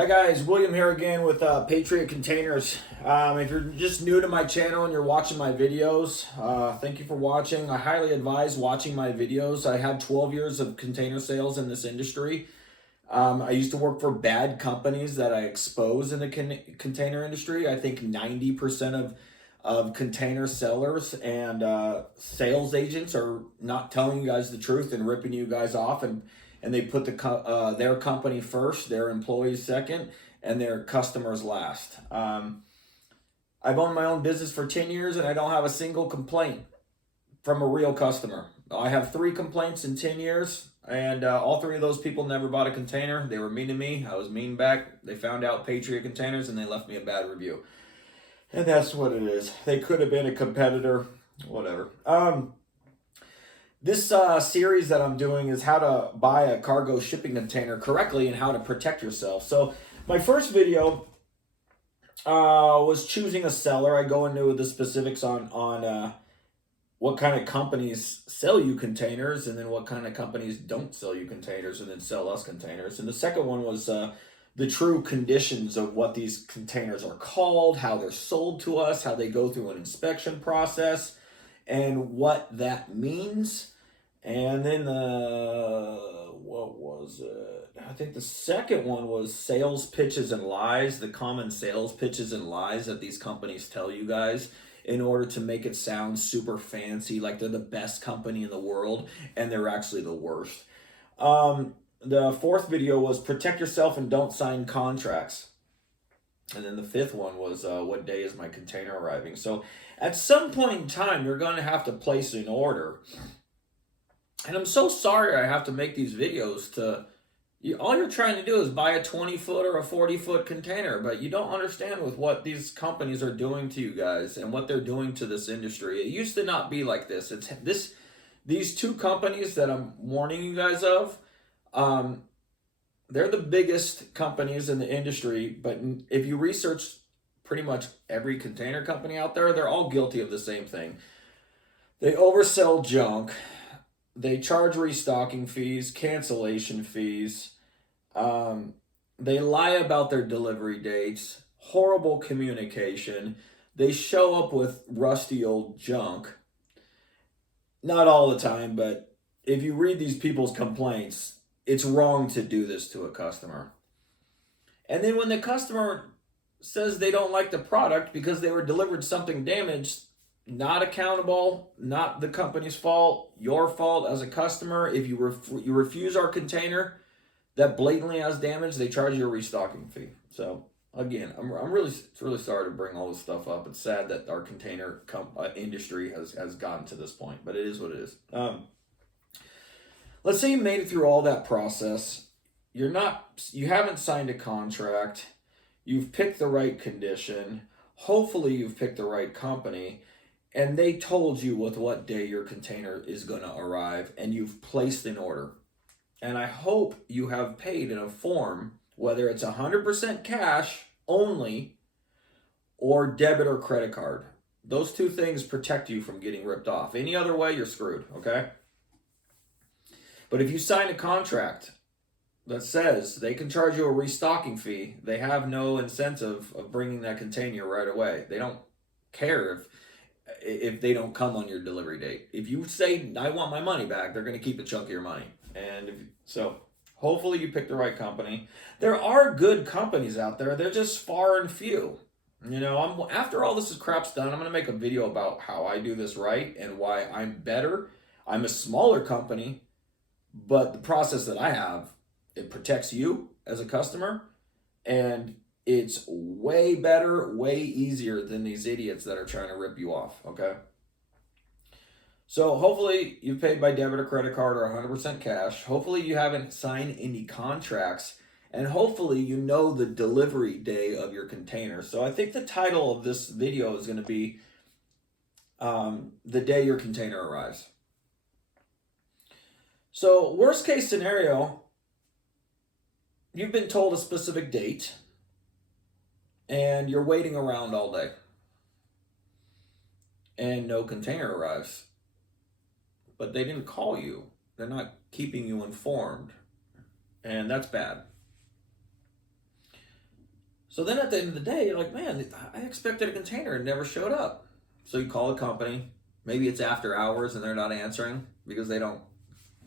Hi guys, William here again with Patriot Containers. If you're just new to my channel and you're watching my videos, thank you for watching. I highly advise watching my videos. I had 12 years of container sales in this industry. I used to work for bad companies that I expose in the container industry. I think 90% of container sellers and sales agents are not telling you guys the truth and ripping you guys off, and they put their company first, their employees second, and their customers last. I've owned my own business for 10 years and I don't have a single complaint from a real customer. I have 3 complaints in 10 years, and all 3 of those people never bought a container. They were mean to me. I was mean back. They found out Patriot Containers and they left me a bad review. And that's what it is. They could have been a competitor, whatever. This series that I'm doing is how to buy a cargo shipping container correctly and how to protect yourself. So my first video was choosing a seller. I go into the specifics on what kind of companies sell you containers, and then what kind of companies don't sell you containers and then sell us containers. And the second one was the true conditions of what these containers are called, how they're sold to us, how they go through an inspection process, and what that means. And then what was it? I think the second one was sales pitches and lies, the common sales pitches and lies that these companies tell you guys in order to make it sound super fancy, like they're the best company in the world, and they're actually the worst. The fourth video was protect yourself and don't sign contracts. And then the fifth one was what day is my container arriving? So at some point in time, you're going to have to place an order. And I'm so sorry I have to make these videos all you're trying to do is buy a 20-foot or a 40-foot container, but you don't understand with what these companies are doing to you guys and what they're doing to this industry. It used to not be like this. These 2 companies that I'm warning you guys of, they're the biggest companies in the industry, but if you research pretty much every container company out there, they're all guilty of the same thing. They oversell junk. They charge restocking fees, cancellation fees. They lie about their delivery dates, horrible communication. They show up with rusty old junk. Not all the time, but if you read these people's complaints, it's wrong to do this to a customer. And then when the customer says they don't like the product because they were delivered something damaged, not accountable, not the company's fault, your fault as a customer. If you refuse our container that blatantly has damage, they charge you a restocking fee. So again, I'm really sorry to bring all this stuff up. It's sad that our container industry has gotten to this point, but it is what it is. Let's say you made it through all that process. You haven't signed a contract. You've picked the right condition. Hopefully you've picked the right company. And they told you with what day your container is going to arrive, and you've placed an order. And I hope you have paid in a form, whether it's 100% cash only or debit or credit card. Those 2 things protect you from getting ripped off. Any other way, you're screwed, okay? But if you sign a contract that says they can charge you a restocking fee, they have no incentive of bringing that container right away. They don't care if they don't come on your delivery date. If you say, I want my money back, they're going to keep a chunk of your money. And so hopefully you pick the right company. There are good companies out there. They're just far and few. After all this crap's done, I'm going to make a video about how I do this right and why I'm better. I'm a smaller company, but the process that I have, it protects you as a customer, and it's way better, way easier than these idiots that are trying to rip you off, okay? So hopefully you've paid by debit or credit card or 100% cash. Hopefully you haven't signed any contracts, and hopefully you know the delivery day of your container. So I think the title of this video is going to be the day your container arrives. So worst case scenario, you've been told a specific date, and you're waiting around all day, and no container arrives. But they didn't call you. They're not keeping you informed, and that's bad. So then at the end of the day, you're like, man, I expected a container and never showed up. So you call a company. Maybe it's after hours and they're not answering because they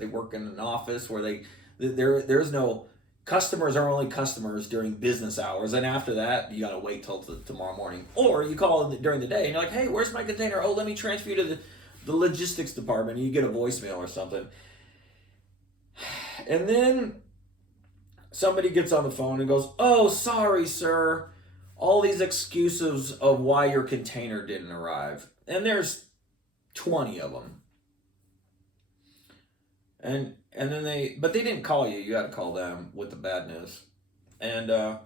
work in an office where there's no, customers are only customers during business hours. And after that, you got to wait till tomorrow morning. Or you call during the day and you're like, hey, where's my container? Oh, let me transfer you to the logistics department. And you get a voicemail or something. And then somebody gets on the phone and goes, oh, sorry, sir. All these excuses of why your container didn't arrive. And there's 20 of them. And then they didn't call you. You got to call them with the bad news. And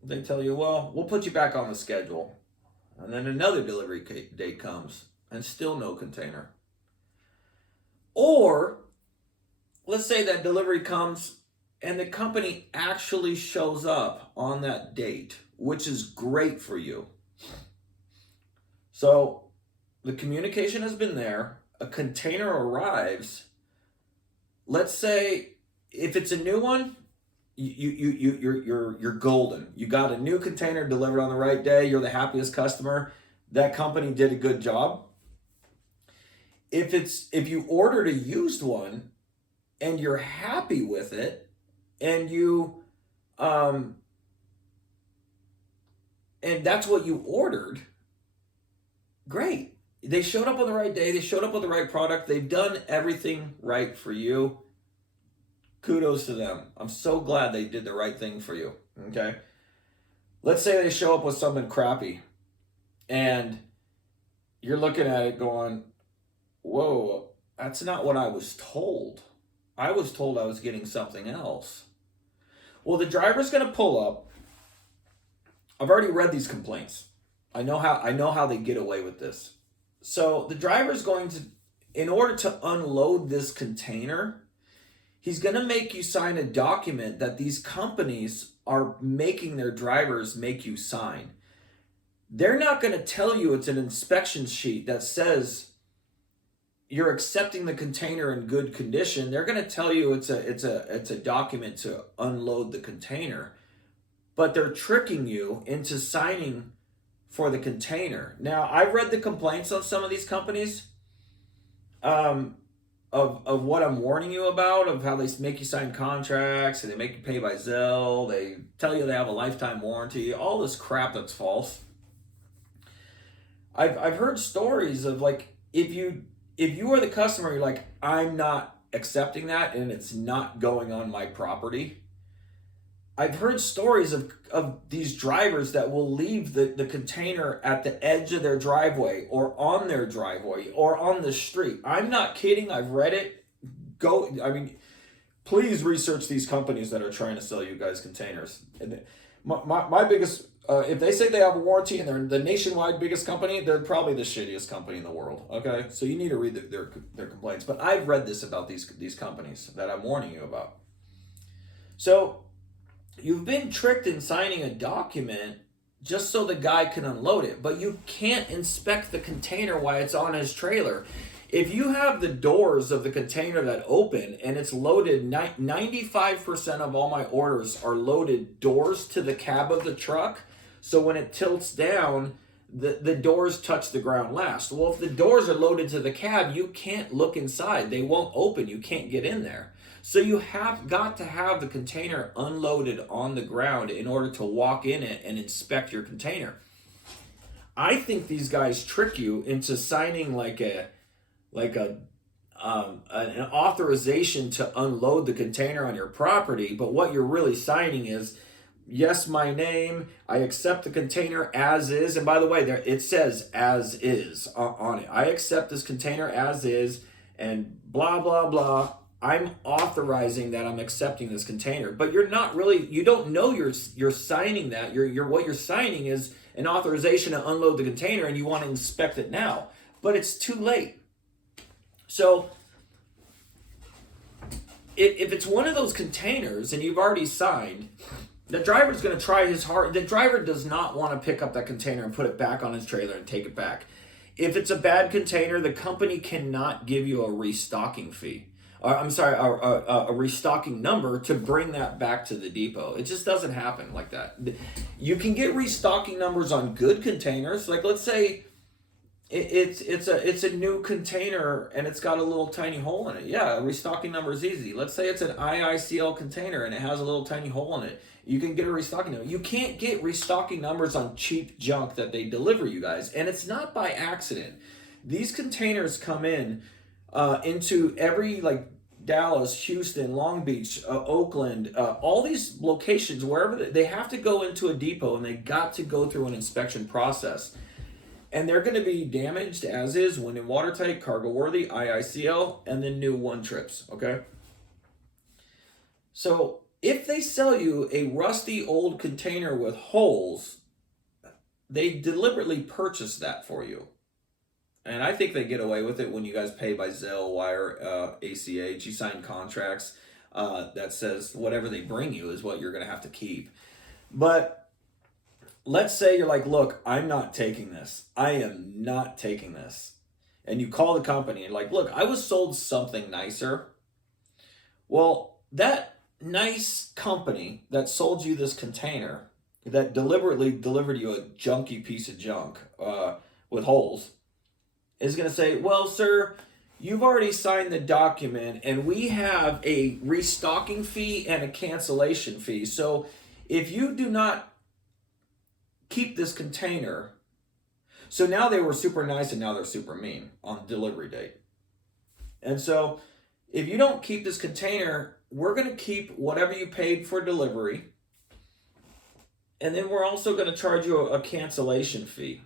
they tell you, well, we'll put you back on the schedule. And then another delivery date comes and still no container. Or let's say that delivery comes and the company actually shows up on that date, which is great for you. So the communication has been there. A container arrives. Let's say if it's a new one, you're golden. You got a new container delivered on the right day. You're the happiest customer. That company did a good job. If you ordered a used one and you're happy with it, and and that's what you ordered, great. They showed up on the right day. They showed up with the right product. They've done everything right for you. Kudos to them. I'm so glad they did the right thing for you. Okay. Let's say they show up with something crappy and you're looking at it going, whoa, that's not what I was told. I was told I was getting something else. Well, the driver's going to pull up. I've already read these complaints. I know how they get away with this. So the driver's going to, in order to unload this container, he's going to make you sign a document that these companies are making their drivers make you sign. They're not going to tell you it's an inspection sheet that says you're accepting the container in good condition. They're going to tell you it's a document to unload the container, but they're tricking you into signing for the container. Now, I've read the complaints on some of these companies of what I'm warning you about, of how they make you sign contracts and they make you pay by Zelle. They tell you they have a lifetime warranty, all this crap that's false. I've heard stories of like, if you are the customer, you're like, I'm not accepting that and it's not going on my property. I've heard stories of these drivers that will leave the container at the edge of their driveway or on their driveway or on the street. I'm not kidding. I've read it. Please research these companies that are trying to sell you guys containers. My biggest, if they say they have a warranty and they're the nationwide biggest company, they're probably the shittiest company in the world. Okay, so you need to read their complaints. But I've read this about these companies that I'm warning you about. So you've been tricked in signing a document just so the guy can unload it, but you can't inspect the container while it's on his trailer. If you have the doors of the container that open and it's loaded, 95% of all my orders are loaded doors to the cab of the truck. So when it tilts down, the doors touch the ground last. Well, if the doors are loaded to the cab, you can't look inside. They won't open. You can't get in there. So you have got to have the container unloaded on the ground in order to walk in it and inspect your container. I think these guys trick you into signing an authorization to unload the container on your property, but what you're really signing is, yes, my name, I accept the container as is, and by the way, there it says as is on it. I accept this container as is, and blah, blah, blah. I'm authorizing that I'm accepting this container, but you're not really, you don't know you're signing that. What you're signing is an authorization to unload the container and you want to inspect it now, but it's too late. So if it's one of those containers and you've already signed, the driver's going to try his hard. The driver does not want to pick up that container and put it back on his trailer and take it back. If it's a bad container, the company cannot give you a restocking fee. or I'm sorry, a restocking number to bring that back to the depot. It just doesn't happen like that. You can get restocking numbers on good containers. Like let's say it's a new container and it's got a little tiny hole in it. Yeah, a restocking number is easy. Let's say it's an IICL container and it has a little tiny hole in it. You can get a restocking number. You can't get restocking numbers on cheap junk that they deliver you guys, and it's not by accident. These containers come in into every like Dallas, Houston, Long Beach, Oakland, all these locations, wherever they have to go into a depot and they got to go through an inspection process. And they're going to be damaged as is, when in watertight, cargo worthy, IICL, and then new one trips. Okay. So if they sell you a rusty old container with holes, they deliberately purchase that for you. And I think they get away with it when you guys pay by Zelle, Wire, ACH. You sign contracts that says whatever they bring you is what you're going to have to keep. But let's say you're like, look, I'm not taking this. I am not taking this. And you call the company and like, look, I was sold something nicer. Well, that nice company that sold you this container, that deliberately delivered you a junky piece of junk with holes, is going to say, well, sir, you've already signed the document and we have a restocking fee and a cancellation fee. So if you do not keep this container, so now they were super nice and now they're super mean on delivery date. And so if you don't keep this container, we're going to keep whatever you paid for delivery. And then we're also going to charge you a cancellation fee.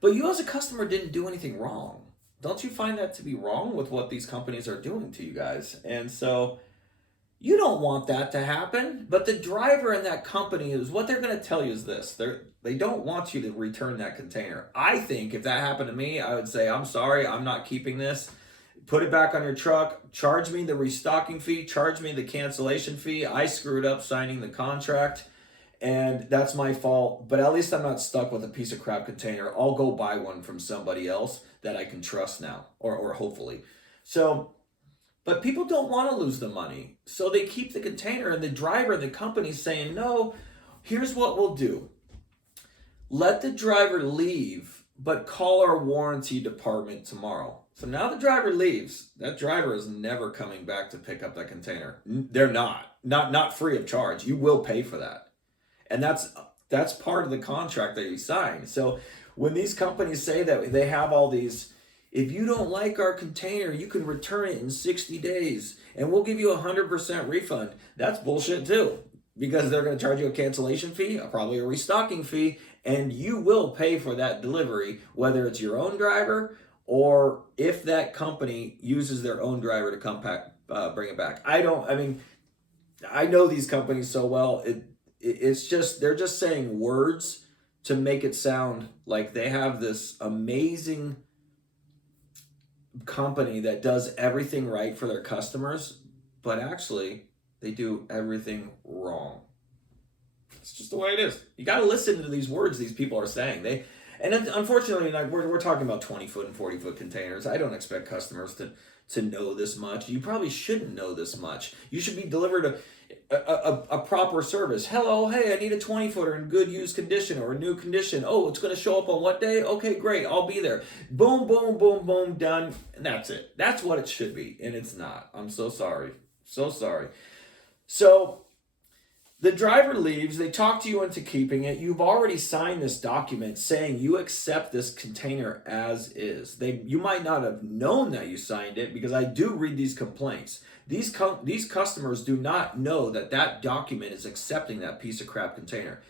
But you as a customer didn't do anything wrong. Don't you find that to be wrong with what these companies are doing to you guys? And so you don't want that to happen. But the driver in that company, is what they're going to tell you is this. They don't want you to return that container. I think if that happened to me, I would say, I'm sorry, I'm not keeping this. Put it back on your truck. Charge me the restocking fee. Charge me the cancellation fee. I screwed up signing the contract. And that's my fault, but at least I'm not stuck with a piece of crap container. I'll go buy one from somebody else that I can trust now, or hopefully. So, but people don't want to lose the money. So they keep the container, and the driver, the company's saying, no, here's what we'll do. Let the driver leave, but call our warranty department tomorrow. So now the driver leaves. That driver is never coming back to pick up that container. They're not free of charge. You will pay for that. And that's part of the contract that you sign. So when these companies say that they have all these, if you don't like our container, you can return it in 60 days and we'll give you a 100% refund. That's bullshit too, because they're going to charge you a cancellation fee, probably a restocking fee, and you will pay for that delivery, whether it's your own driver or if that company uses their own driver to come back, bring it back. I know these companies so well. It's just, they're just saying words to make it sound like they have this amazing company that does everything right for their customers, but actually they do everything wrong. It's just the way it is. You got to listen to these words these people are saying. And unfortunately, like we're talking about 20-foot and 40-foot containers. I don't expect customers to know this much. You probably shouldn't know this much. You should be delivered a proper service. Hello, hey, I need a 20-footer in good used condition or a new condition. Oh, it's going to show up on what day? Okay, great, I'll be there. Boom, boom, boom, boom, done. And that's it. That's what it should be, and it's not. I'm so sorry. So sorry. So the driver leaves. They talk to you into keeping it. You've already signed this document saying you accept this container as is. You might not have known that you signed it, because I do read these complaints. These customers do not know that document is accepting that piece of crap container.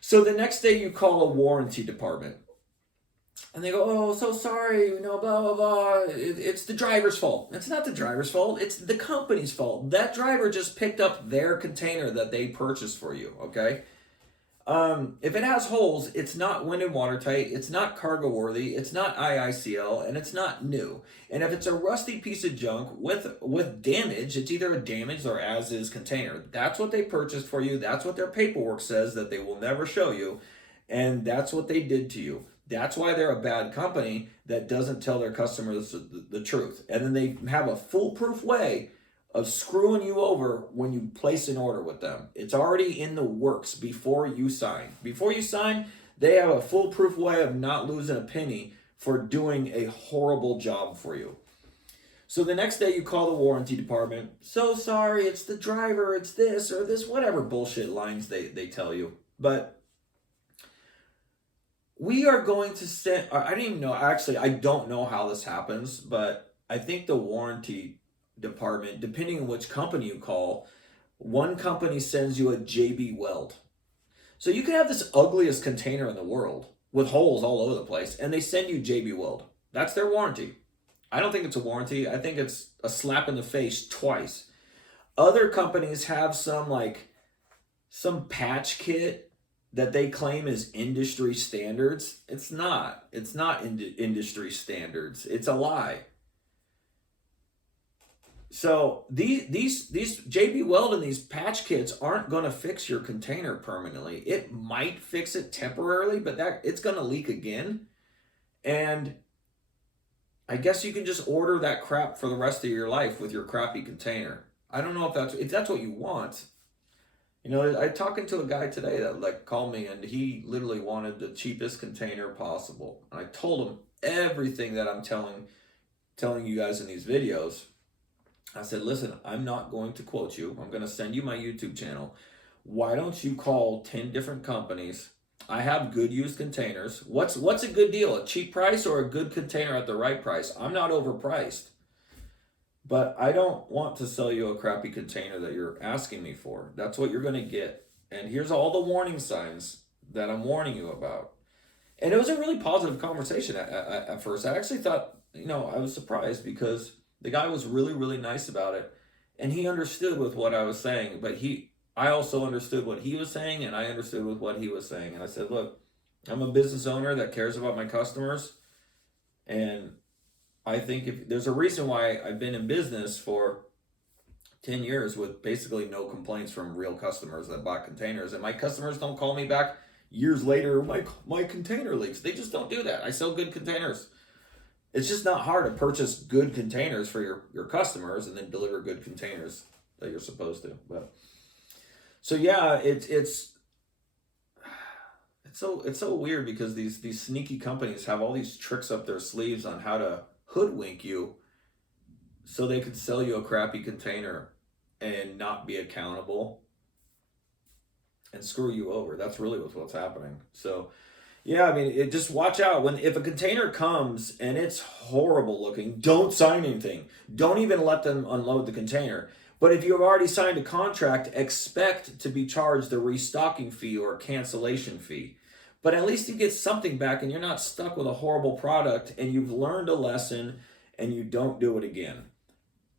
So the next day you call a warranty department. And they go, oh, so sorry, blah, blah, blah. It's the driver's fault. It's not the driver's fault. It's the company's fault. That driver just picked up their container that they purchased for you, okay? If it has holes, it's not wind and watertight, it's not cargo worthy, it's not IICL, and it's not new. And if it's a rusty piece of junk with damage, it's either a damaged or as is container. That's what they purchased for you. That's what their paperwork says that they will never show you. And that's what they did to you. That's why they're a bad company that doesn't tell their customers the truth. And then they have a foolproof way of screwing you over when you place an order with them. It's already in the works before you sign. Before you sign, they have a foolproof way of not losing a penny for doing a horrible job for you. So the next day you call the warranty department. So sorry, it's the driver, it's this or this, whatever bullshit lines they tell you. But we are going to send, I didn't even know, actually, I don't know how this happens, but I think the warranty department, depending on which company you call, one company sends you a JB Weld. So you can have this ugliest container in the world with holes all over the place, and they send you JB Weld. That's their warranty. I don't think it's a warranty. I think it's a slap in the face twice. Other companies have some patch kit that they claim is industry standards. It's not. It's not industry standards. It's a lie. So these JB Weld and these patch kits aren't going to fix your container permanently. It might fix it temporarily, but that it's going to leak again. And I guess you can just order that crap for the rest of your life with your crappy container. I don't know if that's what you want. You know, I talking to a guy today that called me, and he literally wanted the cheapest container possible. And I told him everything that I'm telling you guys in these videos. I said, listen, I'm not going to quote you. I'm going to send you my YouTube channel. Why don't you call 10 different companies? I have good used containers. What's a good deal? A cheap price or a good container at the right price? I'm not overpriced. But I don't want to sell you a crappy container that you're asking me for. That's what you're going to get. And here's all the warning signs that I'm warning you about. And it was a really positive conversation at first. I actually thought, I was surprised because the guy was really, really nice about it. And he understood with what I was saying. But I also understood what he was saying, and I understood with what he was saying. And I said, look, I'm a business owner that cares about my customers. And I think if there's a reason why I've been in business for 10 years with basically no complaints from real customers that bought containers. And my customers don't call me back years later, my container leaks. They just don't do that. I sell good containers. It's just not hard to purchase good containers for your customers and then deliver good containers that you're supposed to. But so yeah, it's so weird because these sneaky companies have all these tricks up their sleeves on how to hoodwink you so they could sell you a crappy container and not be accountable and screw you over. That's really what's happening. So yeah, I mean, just watch out if a container comes and it's horrible looking, don't sign anything. Don't even let them unload the container. But if you've already signed a contract, expect to be charged a restocking fee or a cancellation fee. But at least you get something back and you're not stuck with a horrible product and you've learned a lesson and you don't do it again.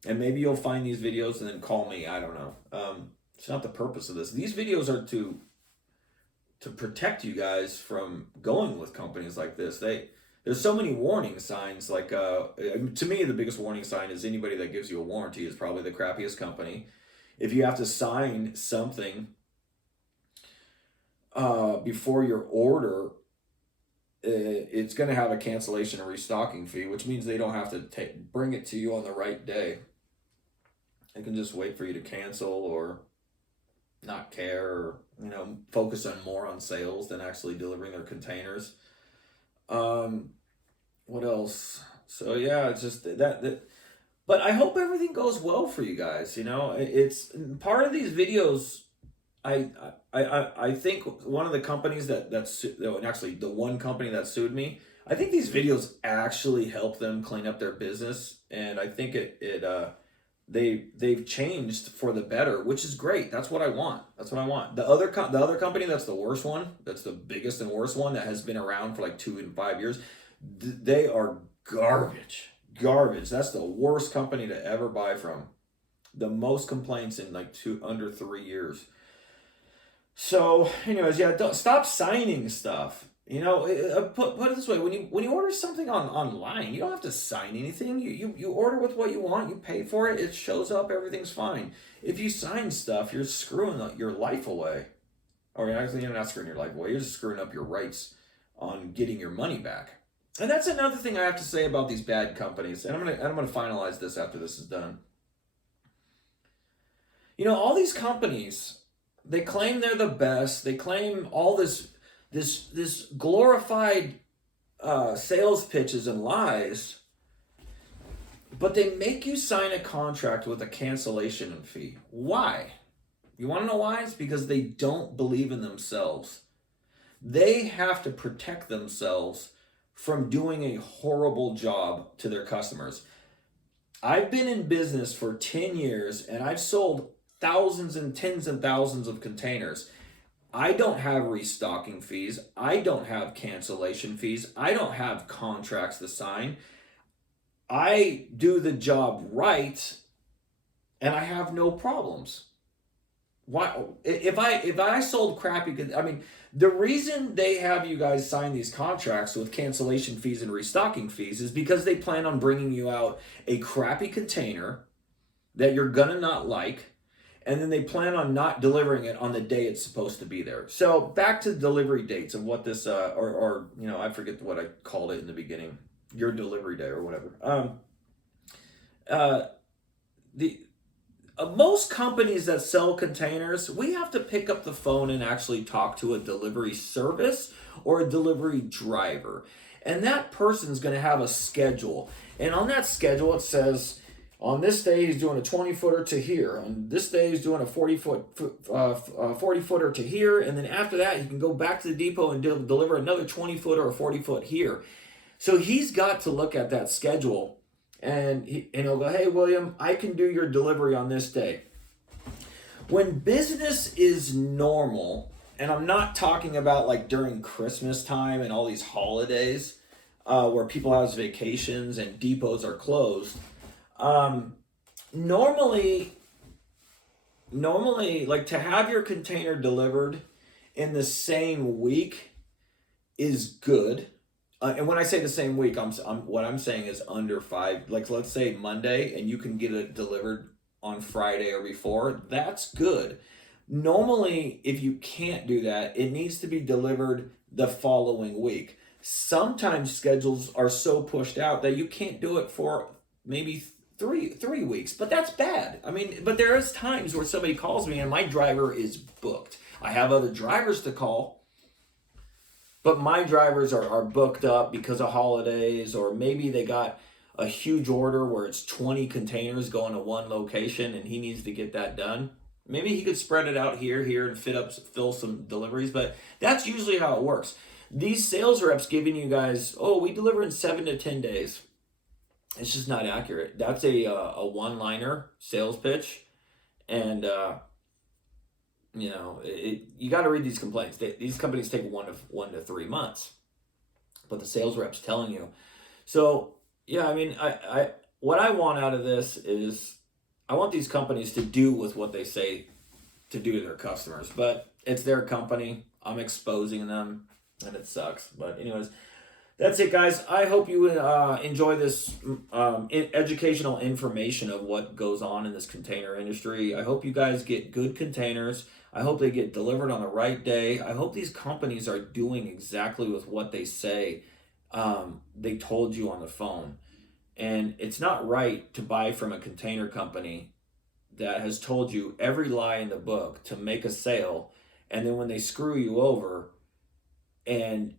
And maybe you'll find these videos and then call me. I don't know. It's not the purpose of this. These videos are to protect you guys from going with companies like this. There's so many warning signs. To me, the biggest warning sign is anybody that gives you a warranty is probably the crappiest company. If you have to sign something before your order, it's going to have a cancellation and restocking fee, which means they don't have to bring it to you on the right day. They can just wait for you to cancel or not care, or focus more on sales than actually delivering their containers. What else? So yeah, it's just that. But I hope everything goes well for you guys. It's part of these videos. I think one of the companies actually the one company that sued me, I think these videos actually help them clean up their business, and I think they've changed for the better, which is great. That's what I want. The other company, that's the worst one, that's the biggest and worst one that has been around for 2 and 5 years. They are garbage. That's the worst company to ever buy from. The most complaints in under 3 years. So, anyways, yeah, don't stop signing stuff. Put it this way: when you order something online, you don't have to sign anything. You order with what you want, you pay for it, it shows up, everything's fine. If you sign stuff, you're screwing your life away, or actually you're not screwing your life away. You're just screwing up your rights on getting your money back. And that's another thing I have to say about these bad companies. And I'm gonna finalize this after this is done. You know, all these companies, they claim they're the best. They claim all this glorified sales pitches and lies, but they make you sign a contract with a cancellation fee. Why? You want to know why? It's because they don't believe in themselves. They have to protect themselves from doing a horrible job to their customers. I've been in business for 10 years and I've sold thousands and tens of thousands of containers. I don't have restocking fees. I don't have cancellation fees. I don't have contracts to sign. I do the job right and I have no problems. Why if I sold crappy, I mean, the reason they have you guys sign these contracts with cancellation fees and restocking fees is because they plan on bringing you out a crappy container that you're gonna not like, and then they plan on not delivering it on the day it's supposed to be there. So back to delivery dates of what this or you know, I forget what I called it in the beginning, your delivery day or whatever. Most companies that sell containers, we have to pick up the phone and actually talk to a delivery service or a delivery driver. And that person's going to have a schedule. And on that schedule, it says, on this day, he's doing a 20-footer to here. On this day, he's doing a 40-footer to here. And then after that, he can go back to the depot and deliver another 20-footer or 40-foot here. So he's got to look at that schedule. And he'll go, hey, William, I can do your delivery on this day. When business is normal, and I'm not talking about like during Christmas time and all these holidays where people have vacations and depots are closed. Normally, like to have your container delivered in the same week is good. And when I say the same week, what I'm saying is under 5. Like let's say Monday, and you can get it delivered on Friday or before. That's good. Normally, if you can't do that, it needs to be delivered the following week. Sometimes schedules are so pushed out that you can't do it for maybe three weeks, but that's bad. I mean, but there is times where somebody calls me and my driver is booked. I have other drivers to call. But my drivers are booked up because of holidays, or maybe they got a huge order where it's 20 containers going to one location and he needs to get that done. Maybe he could spread it out here, and fill some deliveries, but that's usually how it works. These sales reps giving you guys, oh, we deliver in 7 to 10 days. It's just not accurate. That's a one-liner sales pitch, and you know, you got to read these complaints. These companies take 1 to 3 months, but the sales rep's telling you. So yeah, I mean, I what I want out of this is I want these companies to do with what they say to do to their customers, but it's their company. I'm exposing them, and it sucks. But anyways, that's it, guys. I hope you enjoy this educational information of what goes on in this container industry. I hope you guys get good containers. I hope they get delivered on the right day. I hope these companies are doing exactly with what they say they told you on the phone. And it's not right to buy from a container company that has told you every lie in the book to make a sale, and then when they screw you over and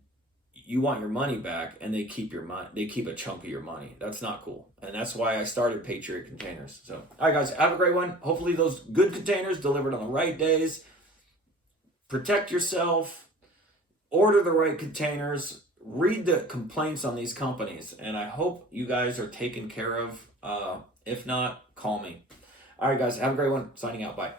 you want your money back and they keep your money, they keep a chunk of your money. That's not cool. And that's why I started Patriot Containers. So, all right, guys, have a great one. Hopefully those good containers delivered on the right days. Protect yourself. Order the right containers. Read the complaints on these companies. And I hope you guys are taken care of. If not, call me. All right, guys, have a great one. Signing out. Bye.